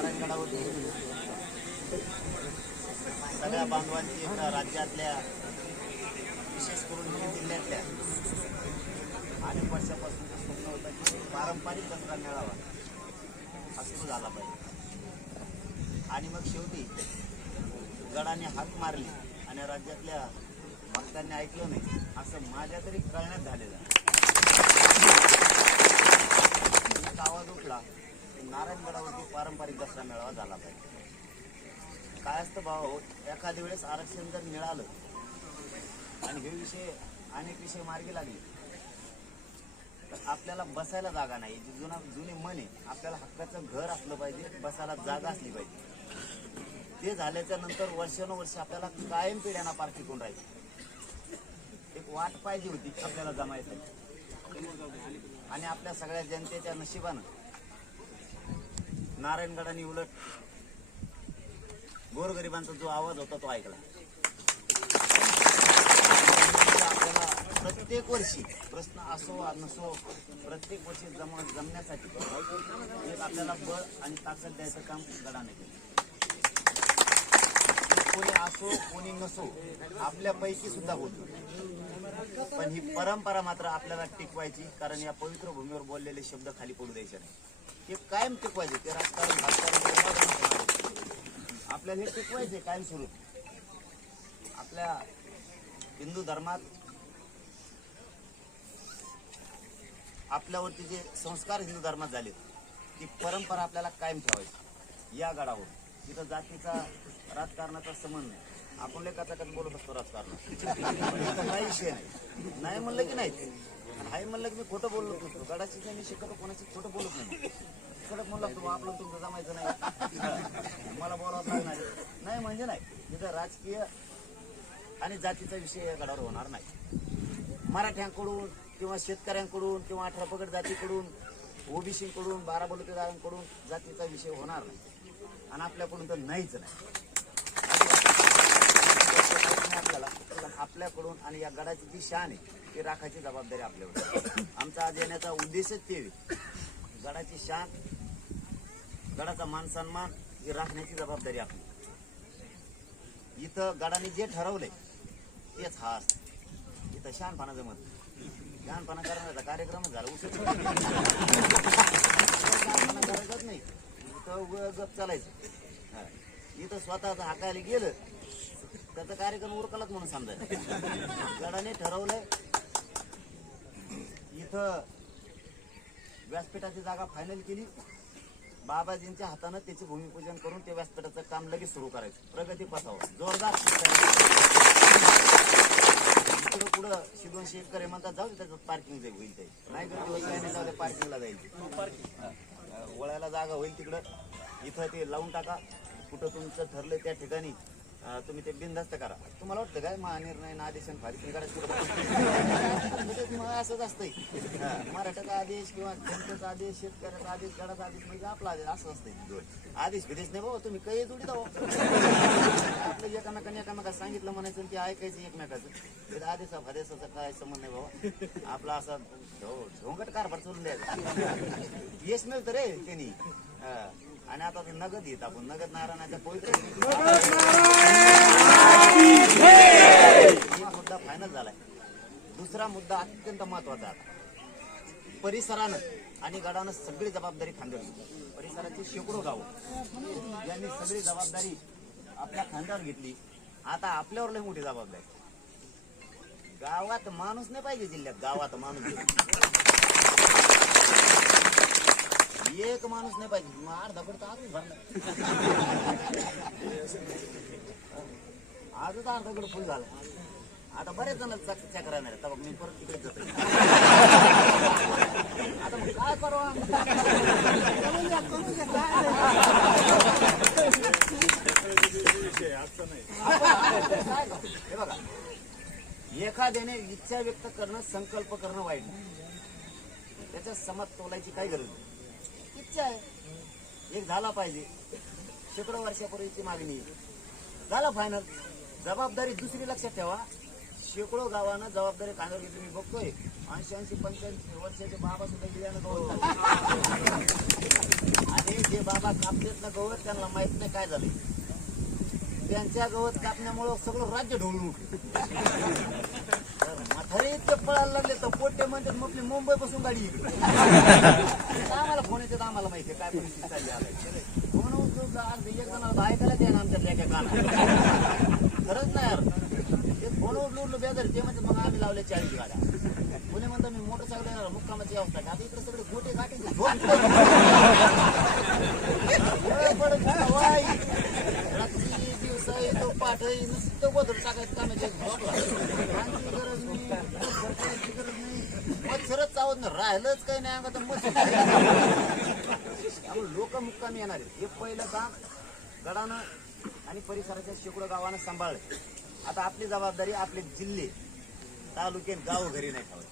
नारायणगडावरती सगळ्या बांधवांची राज्यातल्या विशेष करून बीड जिल्ह्यातल्या अनेक वर्षापासूनचं स्वप्न होतं की पारंपरिक दसरा मेळावा हा सुरू झाला पाहिजे. आणि मग शेवटी गडाने हाक मारली आणि राज्यातल्या भक्तांनी ऐकलं नाही असं माझ्या तरी कळण्यात झालेलं आहे. आवाज उठला की नारायणगडावरती पारंपरिक दसरा मेळावा झाला पाहिजे. काय असतं भाऊ, एखाद्या वेळेस आरक्षण जर मिळालं आणि हे विषय अनेक विषय मार्गी लागले तर आपल्याला बसायला जागा नाही. जी जुनी मन आहे, आपल्याला हक्काचं घर असलं पाहिजे, बसायला जागा असली पाहिजे. ते झाल्याच्या नंतर वर्षानुवर्ष आपल्याला कायम पिढ्यांना पार टिकून राहील. एक वाट पाहिजे होती आपल्याला जमायसाठी आणि आपल्या सगळ्या जनतेच्या नशिबानं नारायणगडाने उलट गोरगरिबांचा जो आवाज होता तो ऐकला. आपल्याला प्रत्येक वर्षी प्रश्न असो नसो प्रत्येक वर्षी जमण्यासाठी एक आपल्याला बळ आणि ताकद द्यायचं काम गडाने केलं. कोणी असो कोणी नसो आपल्यापैकी सुद्धा होतो, पण ही परंपरा मात्र आपल्याला टिकवायची. कारण या पवित्र भूमीवर बोललेले शब्द खाली पडू द्यायचे नाही. हे कायम टिकवायचे. ते राजकारण आपल्याला हे टिकवायचे कायम सुरू. आपल्या हिंदू धर्मात आपल्यावरती जे संस्कार हिंदू धर्मात झाले ती परंपरा आपल्याला कायम ठेवायची. या गडावर तिथं जातीचा राजकारणाचा संबंध नाही. आपण लेखाचा कधी बोलत असतो राजकारणात, काही विषय नाही. नाही म्हणलं की नाही, हाय म्हणलं की मी खोटं बोलत नसतो. गडाची मी शिकतो कोणाची खोटं बोलत नाही. कडक म्हणलं असतो आपलं तुमचं जमायचं नाही, मला बोलावं लागणार नाही म्हणजे नाही. तिथं राजकीय आणि जातीचा विषय या गडावर होणार नाही. मराठ्यांकडून किंवा शेतकऱ्यांकडून किंवा 18 पगड जातीकडून ओबीसीकडून 12 बलुतेदारांकडून जातीचा विषय होणार नाही आणि आपल्याकडून तर नाहीच नाही. आपल्याला आपल्याकडून आणि या गडाची जी शान आहे ती राखायची जबाबदारी आपल्यावर. आमचा आज येण्याचा उद्देशच ते गडाची शान, गडाचा मान सन्मान ही राखण्याची जबाबदारी आपली. इथं गडाने जे ठरवलंय तेच हा असतं. इथं शहाणपणा जमत, शहाणपणा करण्याचा कार्यक्रमच झाला. शहाणपणा करायचाच नाही. इथं गप चालायचं. इथं स्वतःच हाकायला गेलं त्याचा कार्यक्रम उरकलाच म्हणून समजायचं. गडाने ठरवलंय इथं व्यासपीठाची जागा फायनल केली. बाबाजींच्या हातानं त्याचे भूमिपूजन करून ते व्यासपीठाचं काम लगेच सुरू करायचं. प्रगती पथावर जोरदार. इकडं पुढं 200 एकर म्हणतात जाऊ त्याचं पार्किंग जाईल होईल. ते नाही तर जाऊ पार्किंगला जाईल. वळायला जागा होईल तिकडं. इथं ते लावून टाका. कुठं तुमचं ठरलंय त्या ठिकाणी तुम्ही ते बिनधास्त करा. तुम्हाला वाटतं काय महानिर्णय ना आदेश फारीक मग असंच असतंय. मराठाचा आदेश किंवा जनतेचा आदेश, शेतकऱ्याचा आदेश, गडाचा आदेश म्हणजे आपला आदेश असं असतंय. आदेश विदेश नाही बाबा, तुम्ही काही जोडी जाऊ. आपलं एकामेकांना सांगितलं म्हणायचं ते ऐकायचं एकमेकाचं. आदेशा फदेशाचा काय संबंध नाही बाबा. आपला असा झोंगट कारभार चालून द्यायचा. यश मिळतं रे त्यांनी. आणि आता ते नगद येत आपण नगद नारायणाच्या पवित्र मुद्दा फायनल झालाय. दुसरा मुद्दा अत्यंत महत्वाचा. परिसरानं आणि गडानं सगळी जबाबदारी खांद्यावर घेतली. परिसराची शेकडो गावं यांनी सगळी जबाबदारी आपल्या खांद्यावर घेतली. आता आपल्यावर लई मोठी जबाबदारी. गावात माणूस नाही पाहिजे. जिल्ह्यात गावात माणूस एक माणूस नाही पाहिजे. अर्धा पडता आजच भरला. आजच अर्धाकडे फुल झाला. आता बरेच जण चक्र येणार आहे. मी परत तिकडे जातो. आता मग काय परवा हे बघा, एखाद्याने इच्छा व्यक्त करणं, संकल्प करणं वाईट नाही. त्याच्या समतोलाची काही गरज नाही. इच्छा आहे, एक झाला पाहिजे. शेकडो वर्षापूर्वीची मागणी झाला फायनल. जबाबदारी दुसरी लक्षात ठेवा. शेकडो गावानं जबाबदारी खांद्यावर घेतली. मी बघतोय 80-85 वर्षाचे बाबा सुद्धा गिळ्यानं गवत खातात. आणि जे बाबा कापतेत ना गवत त्यांना माहित नाही काय झालं. त्यांच्या गवत कापण्यामुळं सगळं राज्य ढोळून उठलं. म्हातारे इतके पळायला लागले तर पोटे म्हणतात मग आपली मुंबई पासून गाडी इकडे. आम्हाला फोन येतात, आम्हाला माहिती काय परिस्थिती चालली आहे. फोन उचलून एक जणाला ऐकायलाच आहे ना आमच्या एका कानात. खरंच नाही यार, ते फोन उचलून बेदर ते म्हणतात मग आम्ही लावले 40 गाड्या. कोणी म्हणतात मी मोटरसायकल येणार मुक्कामाची अवस्था. आता इकडे सगळे गोटे गाठी रात्री दिवसा येतो पाठ नुसतं गोधड टाकायचं कामाची गरज नाही, गरज नाही. मच्छरच चावत नाही, राहिलंच काही नाही अंगात मच्छर. त्यामुळे लोक मुक्कामी येणार आहेत. हे पहिलं काम गडानं आणि परिसराच्या शेकडो गावानं सांभाळलं. आता आपली जबाबदारी आपले जिल्हे तालुके गाव घरी नाही ठेवायचे.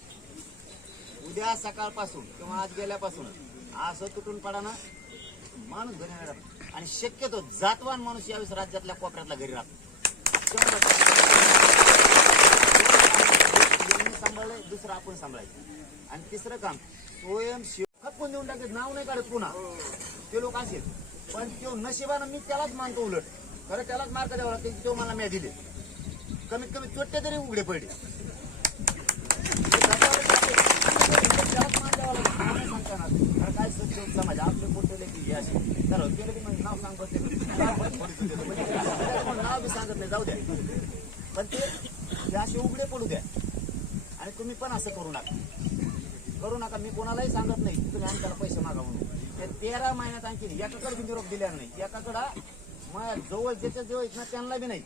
उद्या सकाळपासून किंवा आज गेल्यापासून असं तुटून पडाना माणूस घरी नाही राहत. आणि शक्यतो जातवान माणूस यावेळेस राज्यातल्या कोपऱ्यातला घरी राहतो. सांभाळलंय, दुसरं आपण सांभाळायचं. आणि तिसरं काम स्वयं खपवून देऊन टाकत, नाव नाही काढत पुन्हा. ते लोक असेल पण तो नशिबानं मी त्यालाच मानतो. उलट खरं त्यालाच मार्क द्यावा लागते. तो मला म्या दिले, कमीत कमी चोट्टे तरी उघडे पडले. त्यालाच मान द्यावा लागतो. सांगता येणार काय सत्य समाज आपले पोटे की असे केलं की म्हणजे नाव सांग बसते, नाव बी सांगत नाही, जाऊ द्या. पण ते असे उघडे पडू द्या. आणि तुम्ही पण असं करू नका. मी कोणालाही सांगत नाही तुम्ही आमच्याला पैसे मागा म्हणून. ते 13 महिन्यात आणखी एकाकडे बी निरोप दिल्या नाही. एकाकडं मग जवळ ज्याच्या जवळ ना त्यांना बी नाही.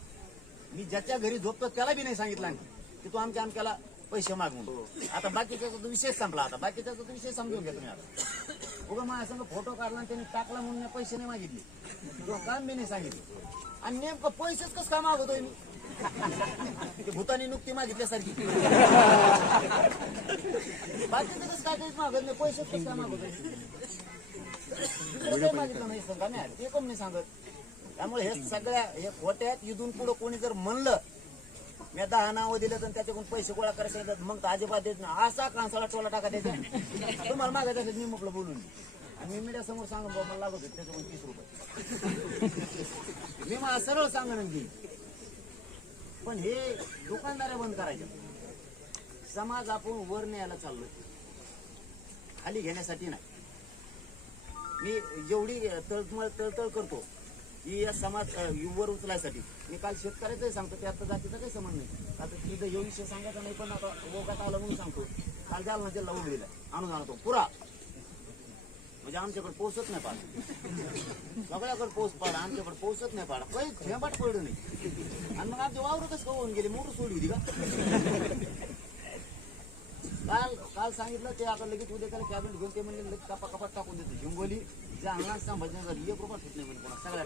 मी ज्याच्या घरी झोपतो त्याला बी नाही सांगितलं आणखी की तू आमच्याला पैसे माग म्हणून. आता बाकीचा तो विषय संपला. आता बाकीचा तो विषय समजून घ्या तुम्ही. आता उगा माझ्या संग फोटो काढला आणि त्यांनी टाकला म्हणून पैसे नाही मागितले किंवा काम बी नाही सांगितलं. आणि नेमकं पैसेच कसं काय मागवतोय मी? ते भूतानी नुकती मागितल्यासारखी. बाकीचं कसं काय काहीच मागत नाही, पैसेच कसं काय मागवतोय? काही मागितलं नाही सांगा नाही, ते पण नाही सांगत. त्यामुळे हे सगळ्या हे खोट्यात इथून पुढं कोणी जर म्हणलं मी 10 नावं दिलं तर त्याच्याकडून पैसे गोळा करायचे मग तर अजिबात देत नाही. असा कांसाला टोला टाका द्यायचा. तुम्हाला मागायचं असेल मी म्हटलं बोलून आणि मी मीडिया समोर सांगून मला लागत होते त्याच्याकडून 30 रुपये मी मला सरळ सांगणं की. पण हे दुकानदाऱ्या बंद करायच्या. समाज आपण वर न्यायला चाललोय, खाली घेण्यासाठी नाही. मी जेवढी तळतळ करतो की या समाज वर उचलायसाठी. मी काल शेतकऱ्याचंही सांगतो, ते आता जातीचा काही संबंध नाही. आता तिथं हे विषय सांगायचा नाही, पण आता ओघात आला म्हणून सांगतो. काल जालना जिल्हा उघडीला आणून आणतो पुरा, म्हणजे आमच्याकडे पोहोचत नाही पाडा. सगळ्याकडे पोहोच पाडा, आमच्याकडे पोहोचत नाही पाडा. काही झेंबाट पडलं नाही. आणि मग आमचे वावर कसं होऊन गेले, मोटर सोडली होती का? काल सांगितलं ते आता लगेच उद्या त्याला कॅबिनेट घेऊन ते म्हणजे लगेच कपाट टाकून देतो. हिंगोली जालना संभाजीनगर 1 रुपया सुट नाही म्हणजे कोणा सगळ्या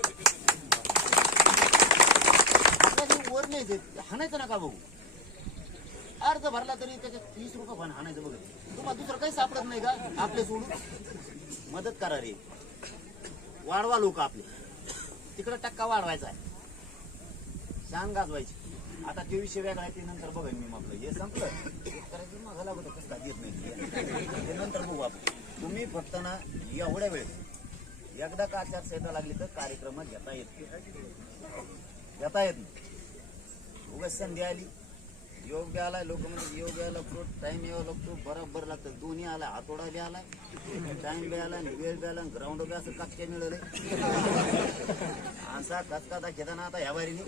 वर नाही देत. हाणायचं नका बघू. अर्ज भरला तरी त्याच्यात 30 रुपये पण हाणायचं बघत. तुम्हाला दुसरं काही सापडत नाही का? आपले सोडून मदत करा रे, वाढवा लोक आपले. तिकडे टक्का वाढवायचा आहे, शान गाजवायची. आता ते विषय वेगळा आहे, ते नंतर बघेन मी. मग हे संपलं करायचं मग झाला होतं कसं देत नाही, ते नंतर बघू आपण. तुम्ही फक्त ना एवढ्या वेळेस एकदा का आचारसंहिता लागली तर कार्यक्रम घेता येत नाही. उगाच संधी आली, योग बी आलाय, लोक म्हणजे योग यायला लागतो, टाइम यावा लागतो, बरोबर लागतं. दोन्ही आलाय, हातोडा बी आलाय, टाइम बी आलाय, वेळ बी आला, ग्राउंड बी असं कचके मिळाले. असा कचका घेताना आता ह्या बारीने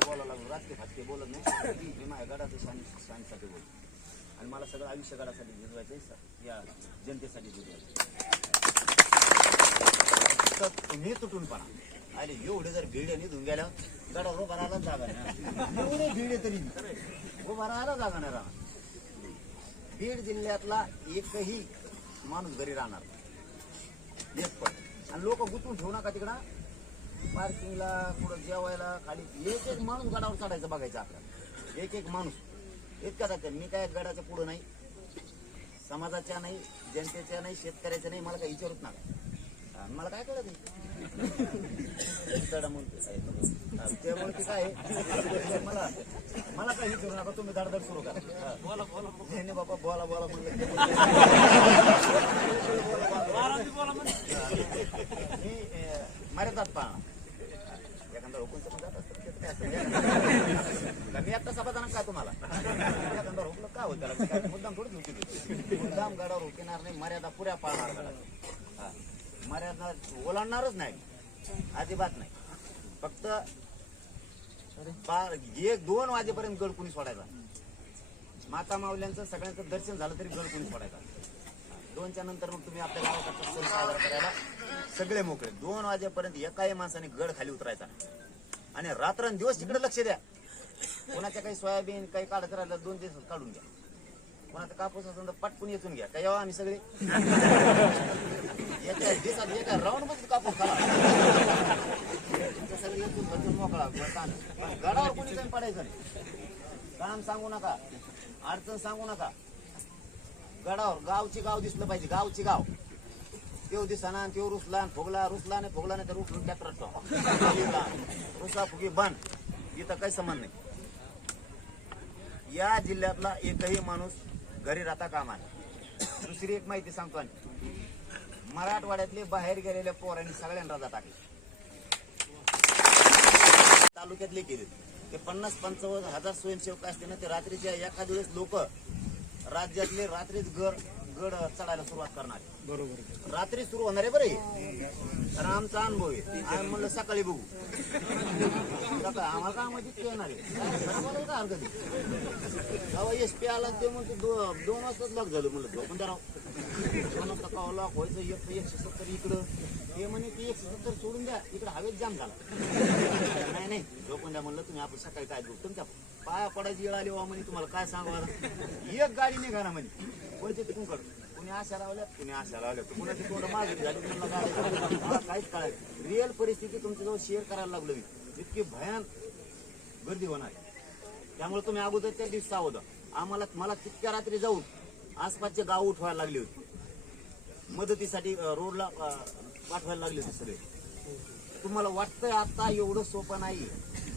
बोलायला लागलो. राजकीय फाटके बोलत नाही, मी माझ्या गडाचं शांतीसाठी बोलतो. आणि मला सगळं आयुष्य गडासाठी जिजवायचं, या जनतेसाठी जिजवायचं. तर तुम्ही तुटून पडा. अरे एवढे जर भिडे निघून गेल्या गडावर उभा राहायला जागा नाही. एवढे भिडे तरी उभा राहायला जागा नाही राहणार. बीड जिल्ह्यातला एकही माणूस घरी राहणार एक पण. आणि लोक गुंतवून ठेवू नका तिकडं पार्किंगला, पुढं जेवायला, खाली एक माणूस गडावर चढायचं बघायचं आपल्याला. एक माणूस इतका जाते. मी काय गडाच्या पुढं नाही, समाजाच्या नाही, जनतेच्या नाही, शेतकऱ्याच्या नाही, मला काही विचारूच नका. मला काय कळत नाही त्यामुळे ते काय आहे, मला मला काही करू नका, तुम्ही धडधड सुरू करा. बोला बाबा बोला म्हणलं मी मर्यादात पाहणार. एखादा हुकूमचं पण जात असतं त्यात काय असतं. मी एकटा समाधान काय तुम्हाला एखादा हुकलं काय होत त्याला काय मुद्दाम थोडीच हुकी मुद्दाम गडावर हुकणार नाही, मर्यादा पुऱ्या पाळणार गडावर. मर्यादा ओलांडणारच नाही, अजिबात नाही. फक्त 1-2 वाजेपर्यंत गड कुणी सोडायचा. माता माऊल्यांचं सगळ्यांचं दर्शन झालं तरी गड कुणी सोडायचा. 2च्या नंतर मग तुम्ही आपल्या गावाकडचा सण साजरा करायला सगळे मोकळे. 2 वाजेपर्यंत एकाही माणसाने गड खाली उतरायचा आणि रात्रंदिवस तिकडे लक्ष द्या. कोणाच्या काही सोयाबीन काही काढत राहिलं 2 दिवस काढून घ्या. कोणाचा कापूस असेल तर पटकून येचून घ्या. काय आम्ही सगळे एका दिवसात एका राऊंड मध्ये कापूस खाला सगळे येचून बचून मोकळा. गडावर कोणी काही पडायचं नाही. काम सांगू नका, अडचण सांगू नका. गडावर गावची गाव दिसलं पाहिजे, गावची गाव. तेव दिसाना तेव रुसला फुगला नाही तर उठून ट्रॅक्टर रुसा फुगी बंद. इथं काही संबंध नाही. या जिल्ह्यातला एकही माणूस घरी राहता कामा नये. दुसरी एक माहिती सांगतो, आणि मराठवाड्यातले बाहेर गेलेल्या पोरांनी सगळ्यांना रजा टाकली. तालुक्यातले केले ते 50-55 हजार स्वयंसेवक असते ना, ते रात्रीच्या एखाद वेळेस लोक राज्यातले रात्रीच गड चढायला सुरुवात करणार. बरोबर रात्री सुरू होणार आहे बरं हे, कारण आमचा अनुभव आहे. आम्ही म्हणलं सकाळी बघू, आम्हाला काय माहिती येणार आहे का हरकत. जेव्हा एसपी आला ते म्हणतो 2 वाजताच लॉक झालं. म्हणलं झोपून त्या राव लॉक व्हायचं 170 इकडं. हे म्हणे ते 170 सोडून द्या, इकडे हवेत जाम झाला. नाही झोपून द्या म्हणलं. तुम्ही आपण सकाळी काय घेऊ, तुमच्या पाया पडायची वेळ आली वा म्हणे. तुम्हाला काय सांगू, एक गाडी निघा ना म्हणे. कोणते तिकडून कुणी आशा लावल्यात कुणाची तोंड मागे झाली. मला काहीच कळायचं. रिअल परिस्थिती तुमच्याजवळ शेअर करायला लागलो मी. इतकी भयान गर्दी होणार. त्यामुळे तुम्ही अगोदर त्या दिवशी सावध. मला तितक्या रात्री जाऊन आसपासचे गाव उठवायला लागले होते, मदतीसाठी रोडला पाठवायला लागले होते सगळे. तुम्हाला वाटतंय आता एवढं सोपं नाही.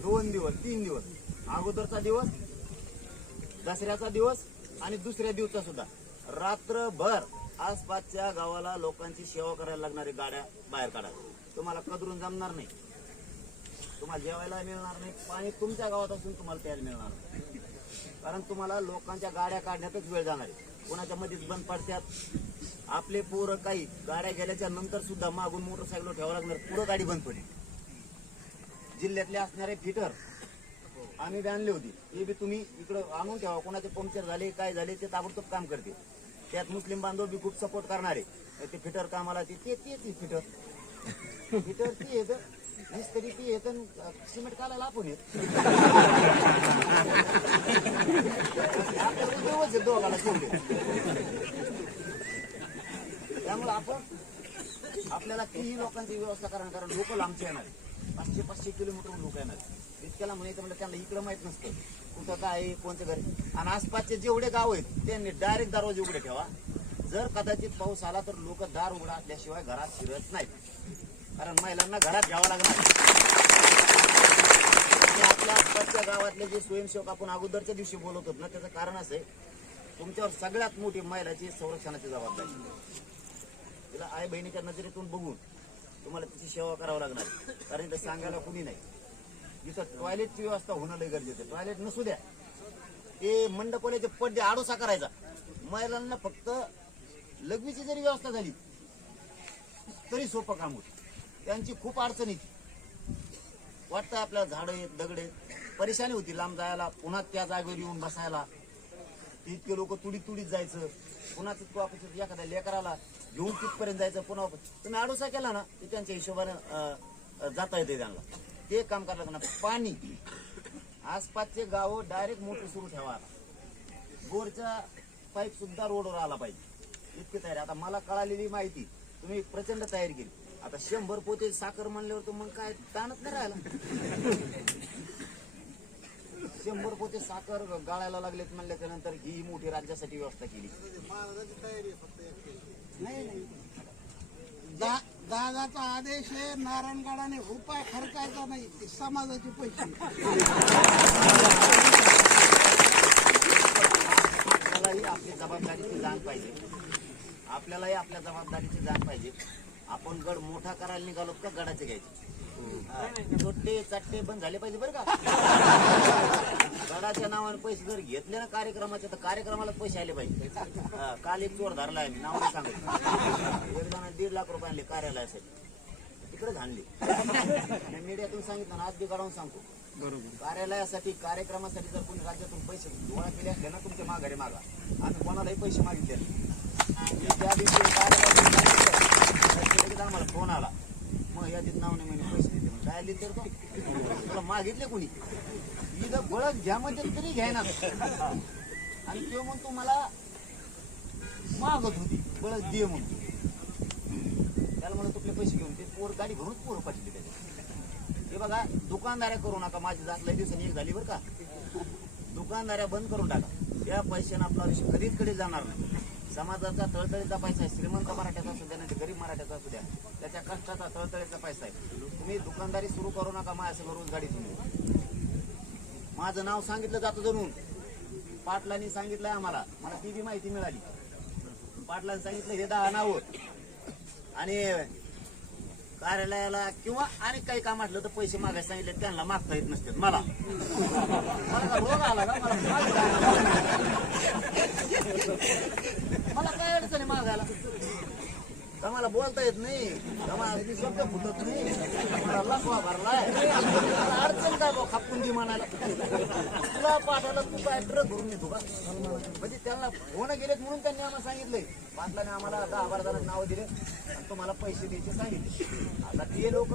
2 दिवस 3 दिवस अगोदरचा दिवस, दसऱ्याचा दिवस आणि दुसऱ्या दिवसा सुद्धा रात्रभर आसपासच्या गावाला लोकांची सेवा करायला लागणारी गाड्या बाहेर काढा. तुम्हाला कदरून जमणार नाही, तुम्हाला जेवायला मिळणार नाही, पाणी तुमच्या गावात असून तुम्हाला प्यायला मिळणार नाही. कारण तुम्हाला लोकांच्या गाड्या काढण्यातच वेळ जाणार आहे. कोणाच्या मध्येच बंद पडतात. आपले पोरं काही गाड्या गेल्याच्या नंतर सुद्धा मागून मोटरसायकल ठेवावं लागणार, पुढं गाडी बंद पडली. जिल्ह्यातले असणारे फिटर आम्ही बी आणले होती, ते बी तुम्ही इकडं आणून ठेवा. कोणाचे पंक्चर झाले काय झाले ते ताबडतोब काम करते. त्यात मुस्लिम बांधव बी खूप सपोर्ट करणारे. ते फिटर कामाला ते फिटर ती येत मिस्त्री ती येत, सिमेंट काढायला आपण येत. दोघाला सोडले. त्यामुळे आपण आपल्याला तीही लोकांची व्यवस्था करा, कारण लोक लांबचे येणार. 500-500 किलोमीटर लोक येणार. इतक्याला म्हणायचं म्हणजे त्यांना इकडं माहित नसतं कुठं काय आहे, कोणत्या घरी. आणि आसपासचे जेवढे गाव आहेत त्यांनी डायरेक्ट दरवाजे उघडे ठेवा. जर कदाचित पाऊस आला तर लोक दार उघडा असल्याशिवाय घरात शिरत नाहीत, कारण महिलांना घरात घ्यावं लागणार. आणि आपल्या आसपासच्या गावातले जे स्वयंसेवक आपण अगोदरच्या दिवशी बोलत होतो ना, त्याचं कारण असं आहे, तुमच्यावर सगळ्यात मोठी महिलाची संरक्षणाची जबाबदारी. तिला आई बहिणीच्या नजरेतून बघून तुम्हाला तिची सेवा करावं लागणार, कारण इथं सांगायला कुणी नाही. इथं टॉयलेटची व्यवस्था होणं लय गरजेचं आहे. टॉयलेट नसू द्या, ते मंडपवाल्याचे पड्डे आडोसा करायचा. महिलांना फक्त लघवीची जरी व्यवस्था झाली तरी सोपं काम होतं. त्यांची खूप अडचण येते. वाटतं आपल्याला झाडं आहेत, दगड आहेत, परेशानी होती लांब जायला, पुन्हा त्या जागेवर येऊन बसायला. इतके लोक तुडीत जायचं. पुन्हा तितकं आपण एखाद्या लेकराला घेऊन तिथपर्यंत जायचं. पुन्हा तुम्ही आडोसा केला ना ते त्यांच्या हिशोबाने जाता येते त्यांना. ते काम करायला लागणार. पाणी आसपासचे गाव डायरेक्ट मोटर सुरू ठेवा. बोरचा पाईप सुद्धा रोडवर आला पाहिजे, इतकी तयारी. आता मला कळालेली माहिती तुम्ही प्रचंड तयारी केली. आता 100 पोते साखर म्हणल्यावर तर मग काय ताणच नाही राहिला. 100 पोते साखर गाळायला लागलेत म्हणल्याच्या नंतर ही मोठी राज्यासाठी व्यवस्था केली. नाही 10 समाजाचा आदेश आहे, नारायणगडाने रुपये खर्चायचा नाही, ते समाजाचे पैसे. आपल्यालाही आपली जबाबदारीची जाण पाहिजे. आपल्यालाही आपल्या जबाबदारीची जाण पाहिजे. आपण गड मोठा करायला निघालो का गडाचे घ्यायचे. छोटे चट्टे बंद झाले पाहिजे बरं का. गडाच्या नावाने पैसे जर घेतले ना कार्यक्रमाचे, तर कार्यक्रमाला पैसे आले पाहिजे. काल एक चोर धरलाय, मी नाव नाही सांगत. एक जण 1.5 लाख रुपये आणले कार्यालयासाठी, तिकडेच आणले. मीडियातून सांगितलं ना, आज बी गडावून सांगतो. कार्यालयासाठी कार्यक्रमासाठी जर कोणी राज्यातून पैसे गोळा केले असले ना, तुमच्या माघारी मागा. आम्ही कोणालाही पैसे मागितले त्या दिवशी लगेच आम्हाला फोन आला, मग यादीत नाव नाही म्हणे पैसे देते. मग काय लिहिते तो तुला मागितले कोणी, इथं बळच घ्या म्हणजे तरी घ्यायना. आणि तो म्हणतो मला मागत होती बळच दे म्हणून. त्याला म्हणून तुपले पैसे घेऊन ते पोर गाडी भरूनच पोरं पाठवली त्याच्या. हे बघा, दुकानदाऱ्या करू नका. माझी जात लय दिवसांनी एक झाली बरं का. दुकानदाऱ्या बंद करून टाका. त्या पैशाने आपला आयुष्य कधीच कडे जाणार नाही. समाजाचा तळतळीचा पैसा आहे, श्रीमंत मराठ्याचा असू द्या नाही गरीब मराठ्याचा असू द्या, त्याच्या कष्टाचा तळतळीचा पैसा आहे. तुम्ही दुकानदारी सुरू करू नका माझ्या रोज गाडी तुम्ही. माझं नाव सांगितलं जातं जणून. पाटलांनी सांगितलंय आम्हाला, मला ती बी माहिती मिळाली. पाटलांनी सांगितलं हे 10 नाव आणि कार्यालयाला किंवा आणि काही काम असलं तर पैसे मागायला सांगितले, त्यांना मागता येत नसते. मला रोग आला का, मला काय अडचण आहे मागायला. मला बोलता येत नाही, शब्द फुटत नाही, मला लफवा भरलाय, मला अडचण काय बा खापून दे म्हणायला. तुला पाठाला तू काय ट्रक भरून येतो का. म्हणजे त्यांना फोन गेलेत म्हणून त्यांनी आम्हाला सांगितलंय. पाटलाने आम्हाला 10-12 जणांची नावं दिले आणि तुम्हाला पैसे द्यायचे सांगितले. आता ते लोक